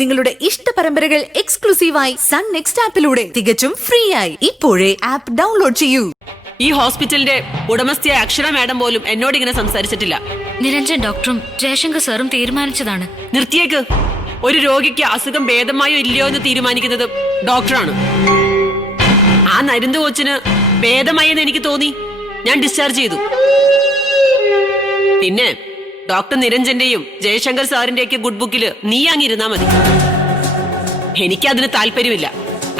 നിങ്ങളുടെ ഇഷ്ട പരമ്പരകൾ എക്സ്ക്ലൂസീവായി സൺ നെക്സ്റ്റ് ആപ്പിലൂടെ തികച്ചും ഫ്രീ ആയി ഇപ്പോഴേ ആപ്പ് ഡൗൺലോഡ് ചെയ്യൂ. ഈ ഹോസ്പിറ്റലിന്റെ ഉടമസ്ഥയായ അക്ഷര മാഡം പോലും എന്നോട് ഇങ്ങനെ സംസാരിച്ചിട്ടില്ല. നിരഞ്ജൻ ഡോക്ടറും ജയശങ്കർ സാറും തീരുമാനിച്ചതാണ്. നിർത്തിയേക്ക്. ഒരു രോഗിക്ക് അസുഖം ഭേദമായോ ഇല്ലയോ എന്ന് തീരുമാനിക്കുന്നത് ഡോക്ടറാണ്. ആ നരുന്ത് കൊച്ചിന് ഭേദമായെന്ന് എനിക്ക് തോന്നി. ഞാൻ ഡിസ്ചാർജ് ചെയ്തു. പിന്നെ ഡോക്ടർ നിരഞ്ജന്റെയും ജയശങ്കർ സാറിന്റെയൊക്കെ ഗുഡ് ബുക്കില് നീ അങ്ങിരുന്നാ മതി. എനിക്കതിന് താല്പര്യമില്ല.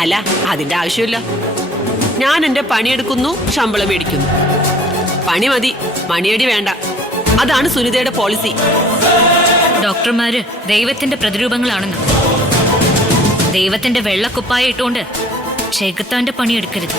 അല്ല, അതിന്റെ ആവശ്യമില്ല. ഞാൻ എന്റെ പണിയെടുക്കുന്നു, ശമ്പളം മേടിക്കുന്നു. പണി മതി, മണിയടി വേണ്ട. അതാണ് സുനിതയുടെ പോളിസി. ഡോക്ടർമാര് ദൈവത്തിന്റെ പ്രതിരൂപങ്ങളാണെന്ന്. ദൈവത്തിന്റെ വെള്ളക്കുപ്പായ ഇട്ടുകൊണ്ട് ചെകുത്താന്റെ പണിയെടുക്കരുത്.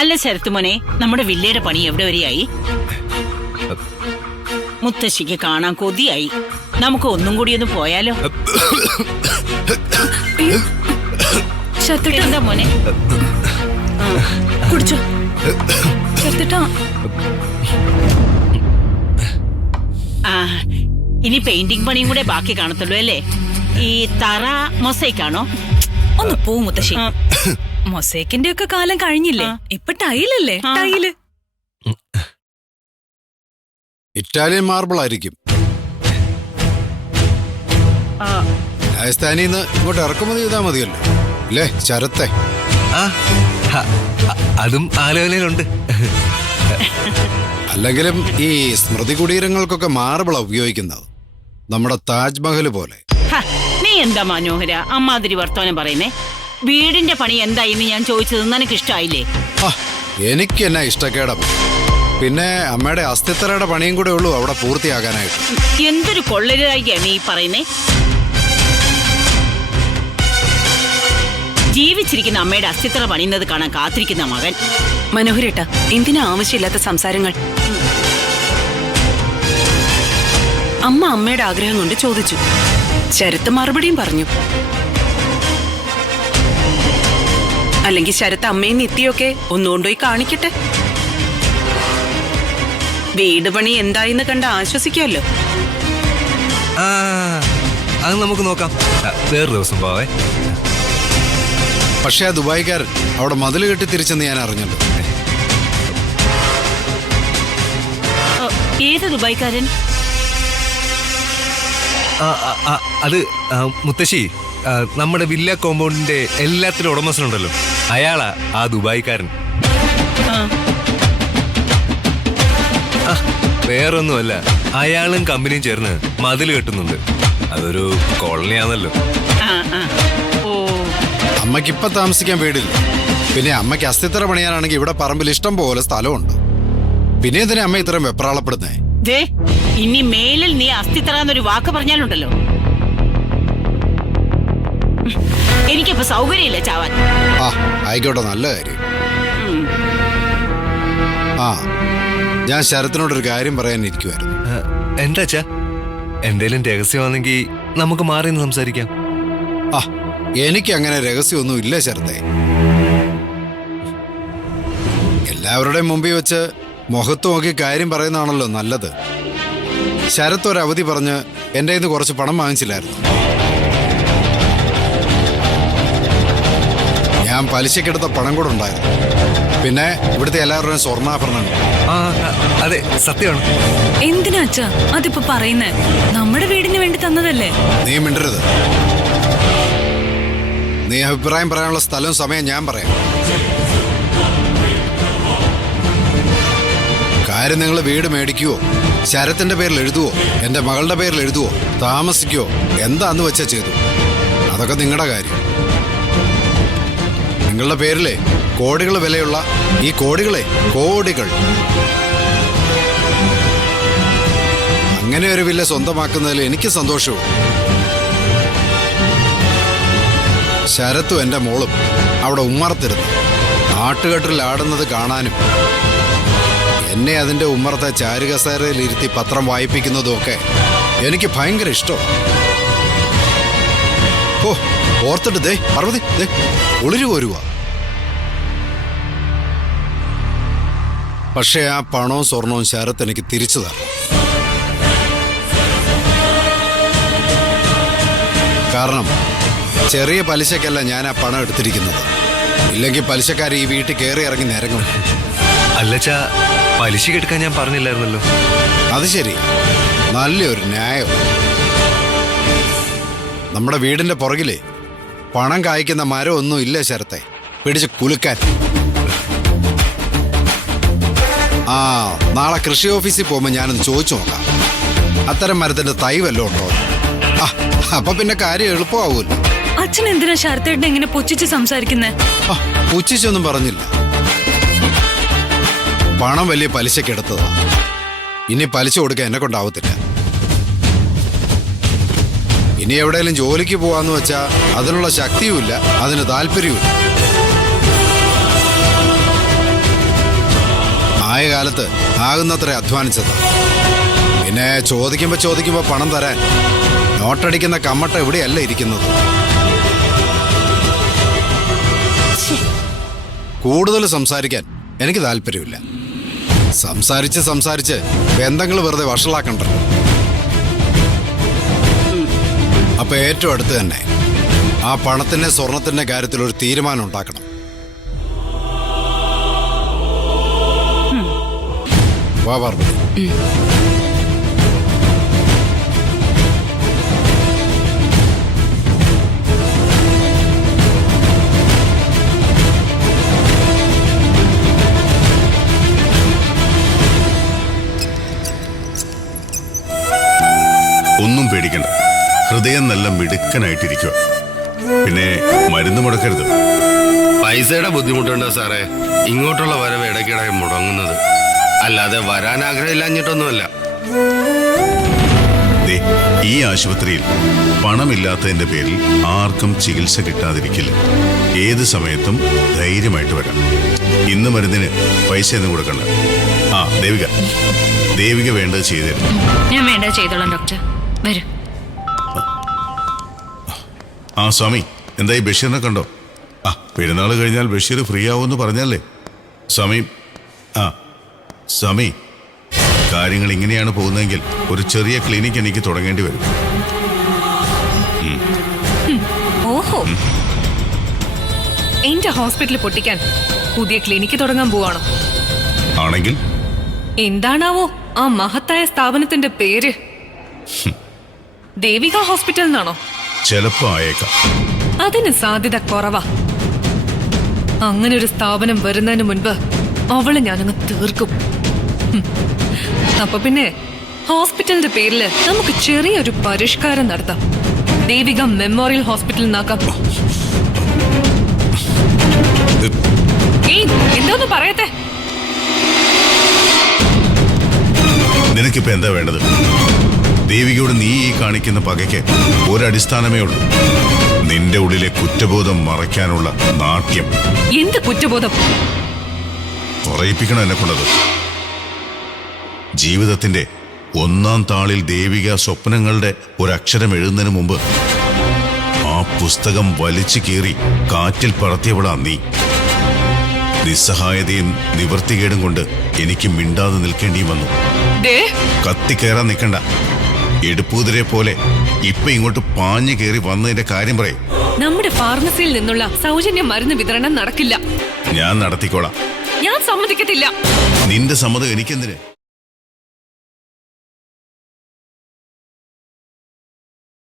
അല്ല ശരത്തുമോനെ, നമ്മുടെ വില്ലയുടെ പണി എവിടെ വരെയായി? മുത്തശ്ശിക്ക് കാണാൻ കൊതിയായി. നമുക്ക് ഒന്നും കൂടി ഒന്ന് പോയാലോ? എന്താ മോനെ? കുടിച്ചോ. ഇനി പെയിന്റിംഗ് പണിയും കൂടെ ബാക്കി കാണത്തുള്ളൂ അല്ലേ? ഈ തറ മൊസൈക്കാണോ? ഒന്ന് പോ മുത്തശ്ശി. മൊസൈക്കിന്റെ ഒക്കെ കാലം കഴിഞ്ഞില്ലേ, ഇപ്പൊ ടൈലല്ലേ? ടൈല് ഇറ്റാലിയൻ മാർബിൾ ആയിരിക്കും. രാജസ്ഥാനിന്ന് ഇങ്ങോട്ട് ഇറക്കുമതി ചെയ്താൽ മതിയല്ലോ അല്ലേ ശരത്തെ? അതും ആലോചനയിലുണ്ട്. അല്ലെങ്കിലും ഈ സ്മൃതി കുടീരങ്ങൾക്കൊക്കെ മാർബിളാ ഉപയോഗിക്കുന്നത്, നമ്മുടെ താജ്മഹൽ പോലെ. നീ എന്താ മനോഹര അമ്മാതിരി വർത്തമാനം പറയുന്നേ? വീടിന്റെ പണി എന്തായിന്ന് ഞാൻ ചോദിച്ചത് നിനക്ക് ഇഷ്ടമായില്ലേ? എനിക്ക് എന്നാ ഇഷ്ടക്കേടാ. പിന്നെ അമ്മയുടെ അസ്ഥിത്തറയുടെ പണിയും കൂടെ ഉള്ളൂ അവിടെ പൂർത്തിയാകാനായിട്ട്. എന്തൊരു കൊള്ളരുതായിക്കാണ് നീ പറയുന്നേ? ജീവിച്ചിരിക്കുന്ന അമ്മയുടെ അസ്ഥിത്തറ പണിയുന്നത് കാണാൻ കാത്തിരിക്കുന്ന മകൻ. മനോഹരേട്ടാ, എന്തിനാ ആവശ്യമില്ലാത്ത സംസാരങ്ങൾ? അമ്മ അമ്മയുടെ ആഗ്രഹം കൊണ്ട് ചോദിച്ചു, ശരത്ത് മറുപടിയും പറഞ്ഞു. അല്ലെങ്കിൽ ശരത്ത് അമ്മയും നിത്യയൊക്കെ ഒന്നുകൊണ്ടുപോയി കാണിക്കട്ടെ. വീട് പണി എന്തായിന്ന് കണ്ട് ആശ്വസിക്കാമല്ലോ. അത് നമുക്ക് നോക്കാം, വേറൊരു ദിവസം പോവേ. പക്ഷെ ആ ദുബായിക്കാരൻ അവിടെ മതിൽ കെട്ടി തിരിച്ചെന്ന് ഞാൻ അറിഞ്ഞല്ലോ. ഏത് ദുബായിക്കാരൻ? അത് മുത്തശ്ശി, നമ്മുടെ വില്ല കോമ്പൗണ്ടിന്റെ എല്ലാത്തിലും ഉടമസ്ഥനുണ്ടല്ലോ, അയാളാ ആ ദുബായിക്കാരൻ. വേറൊന്നുമല്ല, അയാളും കമ്പനിയും ചേർന്ന് മതിൽ കെട്ടുന്നുണ്ട്. അതൊരു കോളനിയാണല്ലോ. അമ്മയ്ക്ക് ഇപ്പൊ താമസിക്കാൻ വീടില്ല. പിന്നെ അമ്മയ്ക്ക് അസ്ഥിത്തറ പണിയാനാണെങ്കിൽ ഇവിടെ പറമ്പിൽ ഇഷ്ടം പോലെ സ്ഥലമുണ്ട്. പിന്നെ എന്തിനാ അമ്മ ഇത്രയും വെപ്രാളപ്പെടുന്നേ? ഇനി മേലിൽ നീ അസ്ഥിത്തറ എന്നൊരു വാക്ക് പറഞ്ഞാലുണ്ടല്ലോ, എനിക്കിപ്പോ സൗകര്യമില്ല ചാവാൻ. ആയിക്കോട്ടെ, നല്ല കാര്യം. ഞാൻ ശരത്തിനോടൊരു കാര്യം പറയാനിരിക്കുവായിരുന്നു. എന്താച്ചാ? എന്തേലും രഹസ്യമാണെങ്കിൽ നമുക്ക് മാറി സംസാരിക്കാം. എനിക്ക് അങ്ങനെ രഹസ്യമൊന്നും ഇല്ല ശരത്തെ. എല്ലാവരുടെയും മുമ്പിൽ വെച്ച് മുഖത്ത് നോക്കി കാര്യം പറയുന്നതാണല്ലോ നല്ലത്. ശരത്ത് ഒരു അവധി പറഞ്ഞ് എൻ്റെ കയ്യിൽ നിന്ന് കുറച്ച് പണം വാങ്ങിച്ചില്ലായിരുന്നു. ഞാൻ പലിശക്കെടുത്ത പണം കൂടെ ഉണ്ടായിരുന്നു. പിന്നെ ഇവിടുത്തെ എല്ലാവരുടെയും സ്വർണ്ണാഭരണങ്ങൾ. അതെ, സത്യമാണ്. എന്തിനാ അച്ഛാ അതിപ്പോ പറയുന്നേ? നമ്മുടെ വീടിന് വേണ്ടി തന്നതല്ലേ? നീ മിണ്ടരുത്. നീ അഭിപ്രായം പറയാനുള്ള സ്ഥലവും സമയം ഞാൻ പറയാം. കാര്യം നിങ്ങൾ വീട് മേടിക്കുവോ, ശരത്തിന്റെ പേരിൽ എഴുതുവോ, എന്റെ മകളുടെ പേരിൽ എഴുതുവോ, താമസിക്കുവോ, എന്താന്ന് വെച്ചാ ചെയ്തു. അതൊക്കെ നിങ്ങളുടെ കാര്യം. നിങ്ങളുടെ പേരിലെ കോടികൾ വിലയുള്ള ഈ കോടികൾ അങ്ങനെ ഒരു വില്ല സ്വന്തമാക്കുന്നതിൽ എനിക്ക് സന്തോഷവും. ശരത്തും എൻ്റെ മോളും അവിടെ ഉമ്മറത്തിരുന്നു നാട്ടുകെട്ടിൽ ആടുന്നത് കാണാനും എന്നെ അതിന്റെ ഉമ്മറത്തെ ചാരുകസേരയിൽ ഇരുത്തി പത്രം വായിപ്പിക്കുന്നതും ഒക്കെ എനിക്ക് ഭയങ്കര ഇഷ്ടമാണ്. ഓ, ഓർത്തിട്ട് ദേ പാർവതി, ദേ ഒളിരു പോരുക. പക്ഷെ ആ പണവും സ്വർണവും ശരത്ത് എനിക്ക് തിരിച്ചു തരണം. കാരണം ചെറിയ പലിശക്കല്ല ഞാൻ ആ പണം എടുത്തിരിക്കുന്നത്. ഇല്ലെങ്കിൽ പലിശക്കാർ ഈ വീട്ടിൽ കയറി ഇറങ്ങി നിരങ്ങും. അല്ലച്ചാ, പലിശ എടുക്കാൻ ഞാൻ പറഞ്ഞില്ലായിരുന്നല്ലോ. അത് ശരി, നല്ലൊരു ന്യായം. നമ്മുടെ വീടിന്റെ പുറകില് പണം കായ്ക്കുന്ന മരം ഒന്നും ഇല്ല ശരത്തെ, പിടിച്ച് കുലുക്കാൻ. ആ, നാളെ കൃഷി ഓഫീസിൽ പോകുമ്പോൾ ഞാനൊന്ന് ചോദിച്ചു നോക്കാം, അത്തരം മരത്തിന്റെ തൈ വല്ലതും ഉണ്ടോ. ആ, അപ്പൊ പിന്നെ കാര്യം എളുപ്പമാവൂല്ലോ. അച്ഛൻ എന്തിനാ ശരത്തേട്ടനെ ഇങ്ങനെ പുച്ഛിച്ച് സംസാരിക്കുന്നേ? ആ, പുച്ഛിച്ചൊന്നും പറഞ്ഞില്ല. പണം വലിയ പലിശക്ക് എടുത്തതാ. ഇനി പലിശ കൊടുക്കാൻ എന്നെ കൊണ്ടാവത്തില്ല. ഇനി എവിടെയെങ്കിലും ജോലിക്ക് പോവാന്ന് വെച്ചാ അതിനുള്ള ശക്തിയുമില്ല, അതിന് താല്പര്യവുമില്ല. ആയ കാലത്ത് ആകുന്നത്ര അധ്വാനിച്ചതാ. പിന്നെ ചോദിക്കുമ്പോ പണം തരാൻ നോട്ടടിക്കുന്ന കമ്മട്ട എവിടെയല്ല ഇരിക്കുന്നത്. കൂടുതൽ സംസാരിക്കാൻ എനിക്ക് താല്പര്യമില്ല. സംസാരിച്ച് ബന്ധങ്ങൾ വെറുതെ വഷളാക്കണ്ടല്ലോ. അപ്പൊ ഏറ്റവും അടുത്ത് തന്നെ ആ പണത്തിന്റെ സ്വർണത്തിന്റെ കാര്യത്തിൽ ഒരു തീരുമാനം ഉണ്ടാക്കണം. വാ പാർവതി. ഒന്നും പേടിക്കണ്ട, ഹൃദയം നല്ല മിടുക്കനായിട്ടിരിക്കുക. പിന്നെ മരുന്ന് മുടക്കരുത്. പൈസയുടെ ബുദ്ധിമുട്ടുണ്ടോ സാറേ? ഇങ്ങോട്ടുള്ള വരവ് ഇടയ്ക്കിടെ മുടങ്ങുന്നത്, അല്ലാതെ വരാൻ ആഗ്രഹമില്ലാഞ്ഞിട്ടൊന്നുമല്ല. ഈ ആശുപത്രിയിൽ പണമില്ലാത്തതിന്റെ പേരിൽ ആർക്കും ചികിത്സ കിട്ടാതിരിക്കില്ല. ഏത് സമയത്തും ധൈര്യമായിട്ട് വരാം. ഇന്ന് മരുന്നിന് പൈസ ഒന്നും കൊടുക്കണ്ട. ആ, ദേവിക വേണ്ടത് ചെയ്തേരും. ഞാൻ വേണ്ടത് ചെയ്തോളാം ഡോക്ടർ. വരൂ. ആ സ്വാമി, എന്തായി ബഷീറിനെ കണ്ടോ? ആ, പെരുന്നാൾ കഴിഞ്ഞാൽ ബഷീർ ഫ്രീ ആവുമെന്ന് പറഞ്ഞല്ലേ സ്വാമി? ആ സ്വാമി, കാര്യങ്ങൾ ഇങ്ങനെയാണ് പോകുന്നതെങ്കിൽ ഒരു ചെറിയ ക്ലിനിക്ക് എനിക്ക് തുടങ്ങേണ്ടി വരും. ഓഹോ, എന്റെ ഹോസ്പിറ്റൽ പൊട്ടിക്കാൻ പുതിയ ക്ലിനിക്ക് തുടങ്ങാൻ പോവാണോ? ആണെങ്കിൽ എന്താണാവോ ആ മഹത്തായ സ്ഥാപനത്തിന്റെ പേര്? ദേവിക ഹോസ്പിറ്റൽ എന്നാണോ? ചിലപ്പോ ആയേക്കാം. അതിന് സാധ്യത കുറവാ. അങ്ങനെ ഒരു സ്ഥാപനം വരുന്നതിന് മുൻപ് അവളെ ഞാനങ്ങ് തീർക്കും. അപ്പൊ പിന്നെ ഹോസ്പിറ്റലിന്റെ പേരില് നമുക്ക് ചെറിയൊരു പരിഷ്കാരം നടത്താം. ദേവിക മെമ്മോറിയൽ ഹോസ്പിറ്റൽ എന്നാക്കാം. എന്താന്ന് പറയട്ടെ? നിനക്കിപ്പോ എന്താ വേണ്ടത്? ദേവികയോട് നീ ഈ കാണിക്കുന്ന പകയ്ക്ക് ഒരടിസ്ഥാനമേ ഉള്ളൂ. നിന്റെ ഉള്ളിലെ കുറ്റബോധം മറയ്ക്കാനുള്ള നാട്യം. എന്ത് കുറ്റബോധം? പറയിപ്പിക്കണം എന്നെ കൊണ്ടത്. ജീവിതത്തിന്റെ ഒന്നാം താളിൽ ദേവിക സ്വപ്നങ്ങളുടെ ഒരക്ഷരം എഴുതുന്നതിന് മുമ്പ് ആ പുസ്തകം വലിച്ചു കീറി കാറ്റിൽ പറത്തിയവളാ നീ. നിസ്സഹായതയും നിവൃത്തികേടും കൊണ്ട് എനിക്ക് മിണ്ടാതെ നിൽക്കേണ്ടിയും വന്നു. കത്തിക്കയറാൻ നിൽക്കണ്ട. എടുപ്പൂതിരെ പോലെ ഇപ്പൊ ഇങ്ങോട്ട് പാഞ്ഞു കയറി വന്നതിന്റെ കാര്യം പറയും. നമ്മുടെ ഫാർമസിയിൽ നിന്നുള്ള സൗജന്യ മരുന്ന് വിതരണം നടക്കില്ല. ഞാൻ നടത്തിക്കോളാം. ഞാൻ സമ്മതിക്കത്തില്ല. നിന്റെ സമ്മതം എനിക്കെന്തിന്?